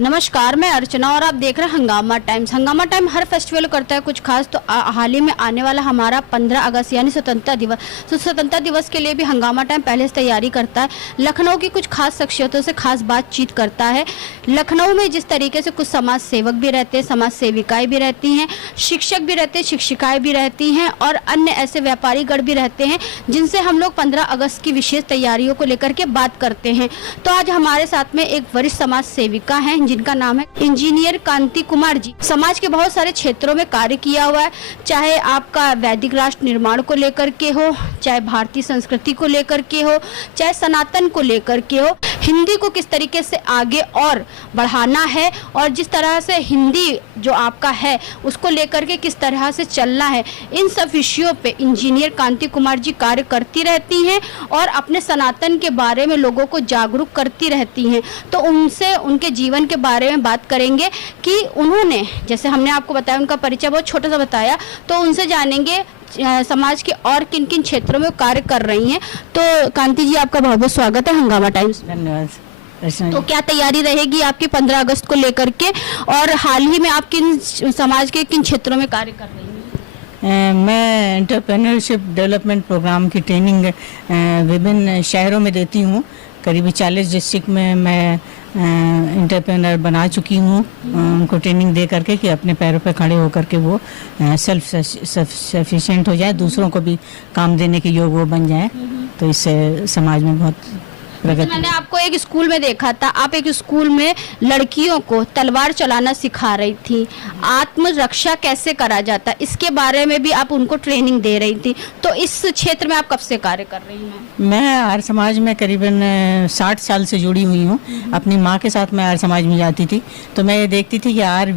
नमस्कार, मैं अर्चना और आप देख रहे हैं हंगामा टाइम्स। हंगामा टाइम हर फेस्टिवल करता है कुछ खास। तो हाल ही में आने वाला हमारा 15 अगस्त यानी स्वतंत्रता दिवस, तो स्वतंत्रता दिवस के लिए भी हंगामा टाइम पहले से तैयारी करता है। लखनऊ की कुछ खास शख्सियतों से खास बातचीत करता है। लखनऊ में जिस तरीके से कुछ समाज सेवक भी रहते हैं, समाज सेविकाएँ भी रहती हैं, शिक्षक भी रहते हैं, शिक्षिकाएँ भी रहती हैं और अन्य ऐसे व्यापारी गण भी रहते हैं जिनसे हम लोग 15 अगस्त की विशेष तैयारियों को लेकर के बात करते हैं। तो आज हमारे साथ में एक वरिष्ठ समाज सेविका हैं जिनका नाम है इंजीनियर कांति कुमार जी। समाज के बहुत सारे क्षेत्रों में कार्य किया हुआ है, चाहे आपका वैदिक राष्ट्र निर्माण को लेकर के हो, चाहे भारतीय संस्कृति को लेकर के हो, चाहे सनातन को लेकर के हो, हिंदी को किस तरीके से आगे और बढ़ाना है और जिस तरह से हिंदी जो आपका है उसको लेकर के किस तरह से चलना है, इन सब विषयों पे इंजीनियर कांति कुमार जी कार्य करती रहती हैं और अपने सनातन के बारे में लोगों को जागरूक करती रहती हैं। तो उनसे उनके जीवन के बारे में बात करेंगे कि उन्होंने, जैसे हमने आपको बताया उनका परिचय बहुत छोटा सा बताया, तो उनसे जानेंगे समाज के और किन किन क्षेत्रों में कार्य कर रही हैं। तो कांति जी, आपका बहुत बहुत स्वागत है हंगामा टाइम्स। धन्यवाद। तो क्या तैयारी रहेगी आपकी 15 अगस्त को लेकर के और हाल ही में आप किन समाज के किन क्षेत्रों में कार्य कर रही हैं? मैं एंटरप्रेन्योरशिप डेवलपमेंट प्रोग्राम की ट्रेनिंग विभिन्न शहरों में देती हूँ। करीब 40 डिस्ट्रिक्ट में मैं एंटरप्रेन्योर बना चुकी हूँ, उनको ट्रेनिंग दे करके कि अपने पैरों पर खड़े होकर के वो सेल्फ सफिशिएंट हो जाए, दूसरों को भी काम देने के योग वो बन जाए। तो इससे समाज में बहुत प्रगति। मैंने आपको एक स्कूल में देखा था, आप एक स्कूल में लड़कियों को तलवार चलाना सिखा रही थी, आत्मरक्षा कैसे करा जाता है इसके बारे में भी आप उनको ट्रेनिंग दे रही थी। तो इस क्षेत्र में आप कब से कार्य कर रही हैं? मैं आर्य समाज में करीबन 60 साल से जुड़ी हुई हूँ। अपनी माँ के साथ मैं आर्य समाज में जाती थी, तो मैं ये देखती थी कि आर्य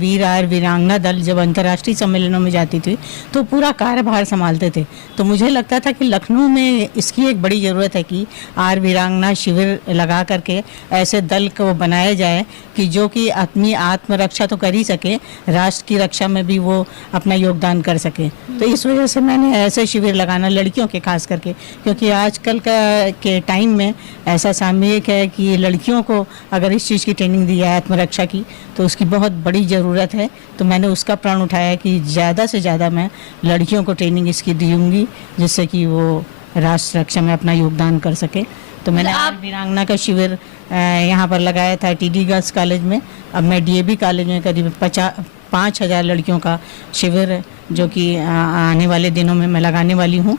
वीरांगना दल जब अंतर्राष्ट्रीय सम्मेलनों में जाती थी तो पूरा कार्यभार संभालते थे। तो मुझे लगता था कि लखनऊ में इसकी एक बड़ी ज़रूरत है कि आर्य वीरांगना शिविर लगा करके ऐसे दल को बनाया जाए कि जो कि अपनी आत्मरक्षा तो कर ही सके, राष्ट्र की रक्षा में भी वो अपना योगदान कर सके। तो इस वजह से मैंने ऐसे शिविर लगाना, लड़कियों के खास करके, क्योंकि आजकल के टाइम में ऐसा सामयिक है कि लड़कियों को अगर इस चीज़ की ट्रेनिंग दी जाए आत्मरक्षा की तो उसकी बहुत बड़ी ज़रूरत है। तो मैंने उसका प्रण उठाया कि ज़्यादा से ज़्यादा मैं लड़कियों को ट्रेनिंग इसकी दूंगी जिससे कि वो राष्ट्र रक्षा में अपना योगदान कर सके। तो मैंने आप वीरांगना का शिविर यहाँ पर लगाया था टीडी गर्ल्स कॉलेज में। अब मैं डीएवी कॉलेज में करीब 5,000 लड़कियों का शिविर जो कि आने वाले दिनों में मैं लगाने वाली हूँ।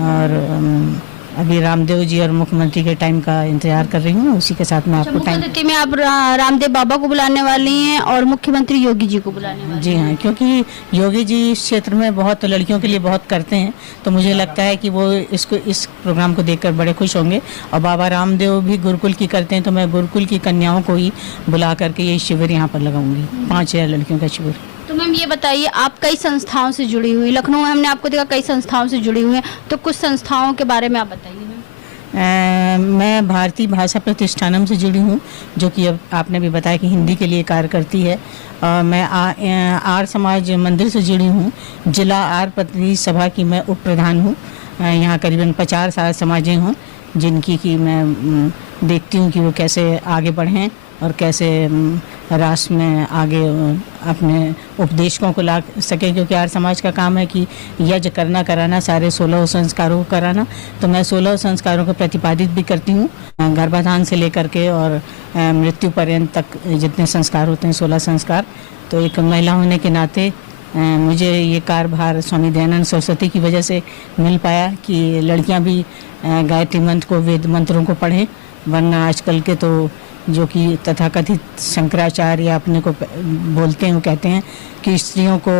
और अभी रामदेव जी और मुख्यमंत्री के टाइम का इंतजार कर रही हूँ, उसी के साथ में आपको टाइम में आप रामदेव बाबा को बुलाने वाली हैं और मुख्यमंत्री योगी जी को बुलाने वाली हैं। जी हाँ, क्योंकि योगी जी इस क्षेत्र में बहुत लड़कियों के लिए बहुत करते हैं, तो मुझे लगता है कि वो इस प्रोग्राम को देखकर बड़े खुश होंगे। और बाबा रामदेव भी गुरुकुल की करते हैं, तो मैं गुरुकुल की कन्याओं को ही बुला करके ये शिविर यहाँ पर लगाऊंगी, 5,000 लड़कियों का शिविर। तो मैम ये बताइए, आप कई संस्थाओं से जुड़ी हुई, लखनऊ में हमने आपको देखा कई संस्थाओं से जुड़ी हुई हैं, तो कुछ संस्थाओं के बारे में आप बताइए। मैं भारतीय भाषा प्रतिष्ठानम से जुड़ी हूँ, जो कि अब आपने भी बताया कि हिंदी के लिए कार्य करती है। मैं आर्य समाज मंदिर से जुड़ी हूँ, जिला आर्य प्रतिनिधि सभा की मैं उप प्रधान हूँ। यहाँ करीबन 50 आर्य समाजें हों जिनकी कि मैं देखती हूँ कि वो कैसे आगे बढ़ें और कैसे राष्ट्र में आगे अपने उपदेशकों को ला सके, क्योंकि आर्य समाज का काम है कि यज्ञ करना कराना, सारे 16 संस्कारों को कराना। तो मैं 16 संस्कारों को प्रतिपादित भी करती हूँ, गर्भाधान से लेकर के और मृत्यु पर्यंत तक जितने संस्कार होते हैं 16 संस्कार। तो एक महिला होने के नाते मुझे ये कार्यभार स्वामी दयानंद सरस्वती की वजह से मिल पाया कि लड़कियां भी गायत्री मंत्र को, वेद मंत्रों को पढ़ें। वरना आजकल के तो जो कि तथाकथित शंकराचार्य अपने को बोलते हैं, वो कहते हैं कि स्त्रियों को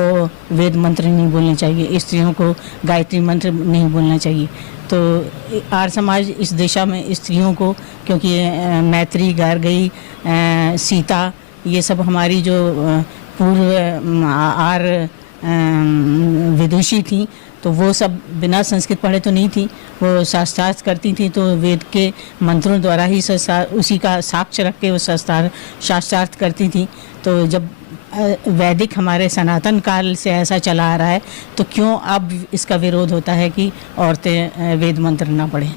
वेद मंत्र नहीं बोलने चाहिए, स्त्रियों को गायत्री मंत्र नहीं बोलना चाहिए। तो आर्य समाज इस दिशा में स्त्रियों को, क्योंकि मैत्री, गार्गी, सीता, ये सब हमारी जो पूर्व आर्य विदुषी थी, तो वो सब बिना संस्कृत पढ़े तो नहीं थी, वो शास्त्रार्थ करती थी। तो वेद के मंत्रों द्वारा ही उसी का साक्ष्य रख के वो शास्त्रार्थ करती थी। तो जब वैदिक हमारे सनातन काल से ऐसा चला आ रहा है, तो क्यों अब इसका विरोध होता है कि औरतें वेद मंत्र ना पढ़ें।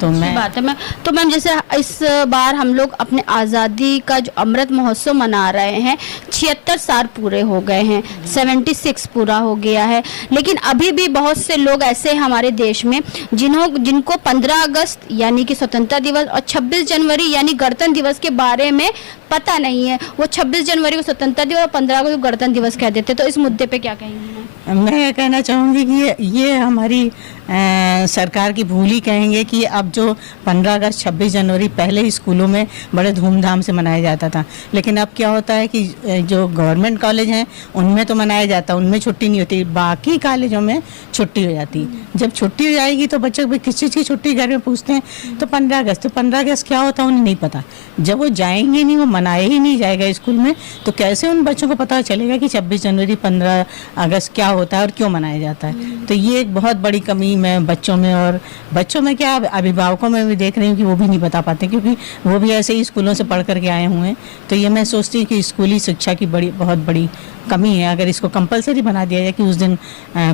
तो मैं बात है। मैम जैसे इस बार हम लोग अपने आज़ादी का जो अमृत महोत्सव मना रहे हैं, 76 साल पूरे हो गए हैं, 76 पूरा हो गया है, लेकिन अभी भी बहुत से लोग ऐसे हैं हमारे देश में जिनको 15 अगस्त यानी कि स्वतंत्रता दिवस और 26 जनवरी यानी गणतंत्र दिवस के बारे में पता नहीं है। वो 26 जनवरी को स्वतंत्रता दिवस और 15 अगस्त को गणतंत्र दिवस कह देते। तो इस मुद्दे पे क्या कहेंगे? मैं ये कहना चाहूँगी कि ये हमारी सरकार की भूल ही कहेंगे कि अब जो 15 अगस्त 26 जनवरी पहले स्कूलों में बड़े धूमधाम से मनाया जाता था, लेकिन अब क्या होता है कि जो गवर्नमेंट कॉलेज हैं उनमें तो मनाया जाता है, उनमें छुट्टी नहीं होती, बाकी कॉलेजों में छुट्टी हो जाती। जब छुट्टी हो जाएगी तो बच्चे किस चीज़ की छुट्टी घर में पूछते हैं, तो 15 अगस्त। तो 15 अगस्त क्या होता है उन्हें नहीं पता। जब वो जाएंगे नहीं, वो मनाया ही नहीं जाएगा स्कूल में, तो कैसे उन बच्चों को पता चलेगा कि 26 जनवरी 15 अगस्त क्या होता है और क्यों मनाया जाता है। तो ये एक बहुत बड़ी कमी मैं बच्चों में, और बच्चों में क्या अभिभावकों में भी देख रही हूँ कि वो भी नहीं बता पाते, क्योंकि वो भी ऐसे ही स्कूलों से पढ़ करके आए हुए हैं। तो ये मैं सोचती हूँ कि स्कूली शिक्षा की बहुत बड़ी कमी है। अगर इसको कंपलसरी बना दिया जाए कि उस दिन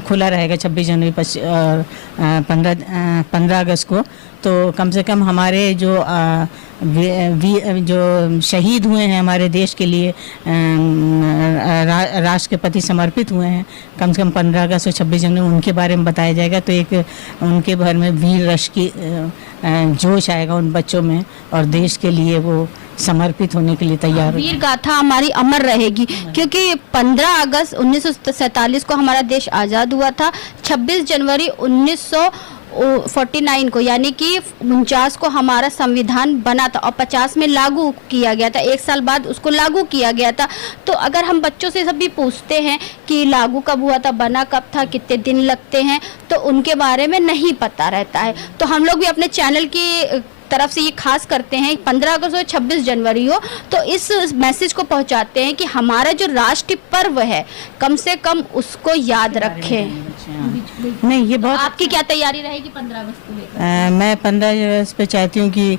खुला रहेगा 26 जनवरी और 15 अगस्त को, तो कम से कम हमारे जो जो शहीद हुए हैं हमारे देश के लिए, राष्ट्र के प्रति समर्पित हुए हैं, कम से कम 15 अगस्त और 26 जनवरी उनके बारे में बताया जाएगा, तो एक उनके भर में वीर रस की जोश आएगा उन बच्चों में, और देश के लिए वो समर्पित होने के लिए तैयार हो। वीर गाथा हमारी अमर रहेगी, क्योंकि 15 अगस्त 1947 को हमारा देश आज़ाद हुआ था। 26 जनवरी 1949 को यानी कि 49 को हमारा संविधान बना था और 50 में लागू किया गया था। 1 साल बाद उसको लागू किया गया था। तो अगर हम बच्चों से सभी पूछते हैं कि लागू कब हुआ था, बना कब था, कितने दिन लगते हैं, तो उनके बारे में नहीं पता रहता है। तो हम लोग भी अपने चैनल की तरफ से ये खास करते हैं 15 अगस्त और 26 जनवरी हो तो इस मैसेज को पहुंचाते हैं कि हमारा जो राष्ट्रीय पर्व है कम से कम उसको याद रखें। नहीं, ये बहुत आपकी क्या तैयारी रहेगी 15 अगस्त को लेकर? मैं 15 अगस्त पे चाहती हूँ कि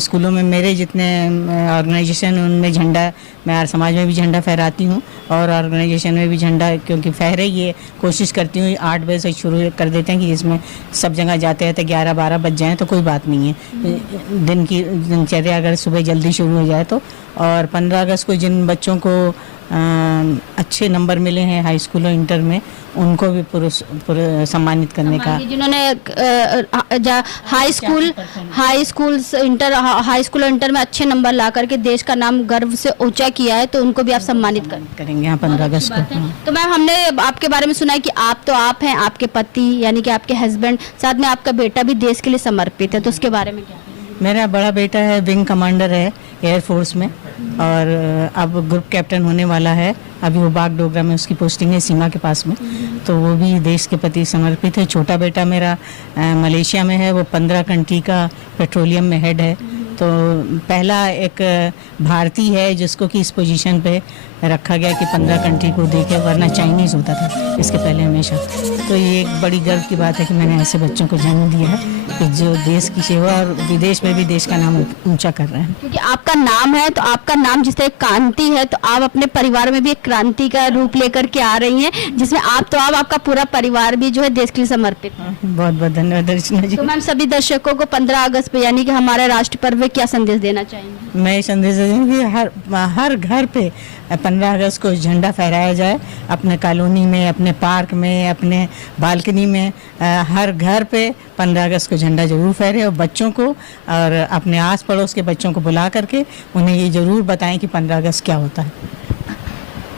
स्कूलों में मेरे जितने ऑर्गेनाइजेशन उनमें झंडा, मैं आर्य समाज में भी झंडा फहराती हूँ और ऑर्गेनाइजेशन में भी झंडा क्योंकि फहरे, ये कोशिश करती हूँ 8 बजे से शुरू कर देते हैं कि इसमें सब जगह जाते रहते 11-12 बज जाएँ तो कोई बात नहीं है। दिन की दिनचर्या अगर सुबह जल्दी शुरू हो जाए तो। और 15 अगस्त को जिन बच्चों को अच्छे नंबर मिले हैं हाई स्कूल और इंटर में, उनको भी सम्मानित करने का, जिन्होंने हाई स्कूल और इंटर में अच्छे नंबर ला करके देश का नाम गर्व से ऊंचा किया है, तो उनको भी आप सम्मानित करेंगे यहाँ 15 अगस्त को। तो मैम, हमने आपके बारे में सुना है कि आप हैं, आपके पति यानी कि आपके हस्बैंड, साथ में आपका बेटा भी देश के लिए समर्पित है, तो उसके बारे में क्या? मेरा बड़ा बेटा है, विंग कमांडर है एयरफोर्स में और अब ग्रुप कैप्टन होने वाला है। अभी वो बागडोगरा में उसकी पोस्टिंग है सीमा के पास में, तो वो भी देश के प्रति समर्पित है। छोटा बेटा मेरा मलेशिया में है, वो 15 कंट्री का पेट्रोलियम में हेड है, तो पहला एक भारतीय है जिसको कि इस पोजीशन पे रखा गया कि 15 कंट्री को देखे, वरना चाइनीज़ होता था इसके पहले हमेशा। तो ये एक बड़ी गर्व की बात है कि मैंने ऐसे बच्चों को जन्म दिया है कि जो देश की सेवा और विदेश में भी देश का नाम ऊंचा कर रहे हैं। क्योंकि आपका नाम है, तो आपका नाम जिस तरह क्रांति है, तो आप अपने परिवार में भी एक क्रांति का रूप लेकर के आ रही हैं, जिसमें आपका पूरा परिवार भी जो है देश के लिए समर्पित है। बहुत बहुत धन्यवाद दर्शना जी। तो मैम, सभी दर्शकों को 15 अगस्त पे यानी कि हमारे राष्ट्रीय पर्व में क्या संदेश देना चाहेंगे? मैं संदेश दे दूँगी हर घर पे 15 अगस्त को झंडा फहराया जाए, अपने कॉलोनी में, अपने पार्क में, अपने बालकनी में, हर घर पे 15 अगस्त को झंडा जरूर फहरे और बच्चों को और अपने आस पड़ोस के बच्चों को बुला करके उन्हें ये जरूर बताएं कि 15 अगस्त क्या होता है।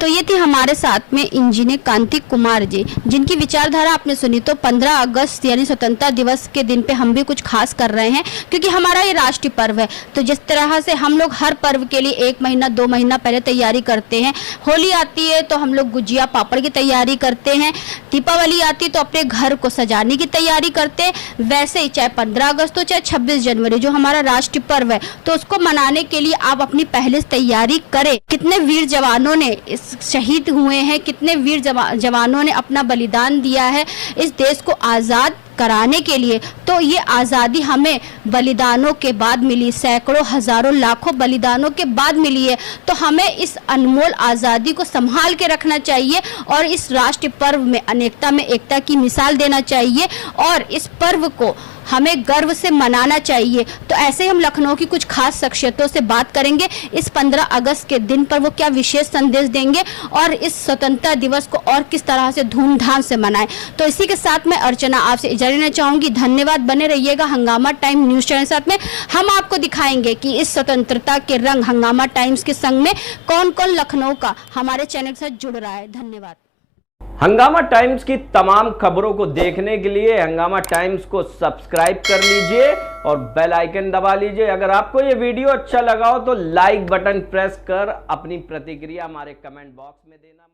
तो ये थी हमारे साथ में इंजीनियर कांति कुमार जी, जिनकी विचारधारा आपने सुनी। तो 15 अगस्त यानी स्वतंत्रता दिवस के दिन पे हम भी कुछ खास कर रहे हैं, क्योंकि हमारा ये राष्ट्रीय पर्व है। तो जिस तरह से हम लोग हर पर्व के लिए 1 महीना 2 महीना पहले तैयारी करते हैं, होली आती है तो हम लोग गुजिया पापड़ की तैयारी करते हैं, दीपावली आती है तो अपने घर को सजाने की तैयारी करते हैं, वैसे ही चाहे 15 अगस्त हो चाहे 26 जनवरी जो हमारा राष्ट्रीय पर्व है, तो उसको मनाने के लिए आप अपनी पहले से तैयारी करें। कितने वीर जवानों ने शहीद हुए हैं, कितने वीर जवानों ने अपना बलिदान दिया है इस देश को आज़ाद कराने के लिए। तो ये आज़ादी हमें बलिदानों के बाद मिली, सैकड़ों हजारों लाखों बलिदानों के बाद मिली है। तो हमें इस अनमोल आज़ादी को संभाल के रखना चाहिए और इस राष्ट्रीय पर्व में अनेकता में एकता की मिसाल देना चाहिए और इस पर्व को हमें गर्व से मनाना चाहिए। तो ऐसे ही हम लखनऊ की कुछ खास शख्सियतों से बात करेंगे इस 15 अगस्त के दिन पर, वो क्या विशेष संदेश देंगे और इस स्वतंत्रता दिवस को और किस तरह से धूमधाम से मनाएं। तो इसी के साथ मैं अर्चना आपसे इजाजत लेना चाहूंगी। धन्यवाद, बने रहिएगा हंगामा टाइम न्यूज चैनल साथ में। हम आपको दिखाएंगे कि इस स्वतंत्रता के रंग हंगामा टाइम्स के संग में कौन कौन लखनऊ का हमारे चैनल के साथ जुड़ रहा है। धन्यवाद। हंगामा टाइम्स की तमाम खबरों को देखने के लिए हंगामा टाइम्स को सब्सक्राइब कर लीजिए और बेल आइकन दबा लीजिए। अगर आपको ये वीडियो अच्छा लगा हो तो लाइक बटन प्रेस कर अपनी प्रतिक्रिया हमारे कमेंट बॉक्स में देना।